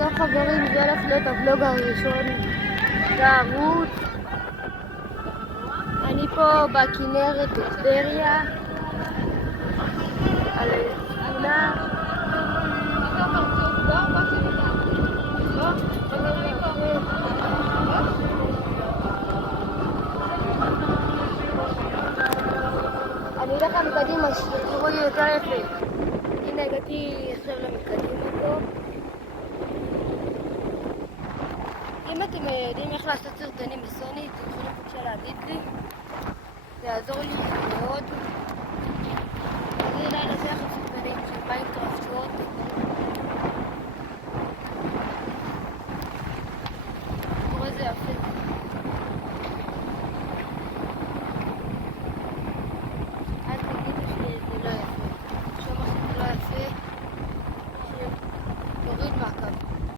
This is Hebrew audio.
טוב חברים, זה הולך להיות הוולוג הראשון בערוץ. אני פה בכנרת בטבריה על ספינה. אני אלך מקדימה שתראו לי יותר יפה. הנה הגעתי עכשיו למקדימה פה. אם אתם יודעים איך לעשות סרטונים בסוני, אתם יכולים בבקשה להגיד לי, זה יעזור לי מאוד. אז הנה נעשה לכם סרטונים של מיינקראפט שוט.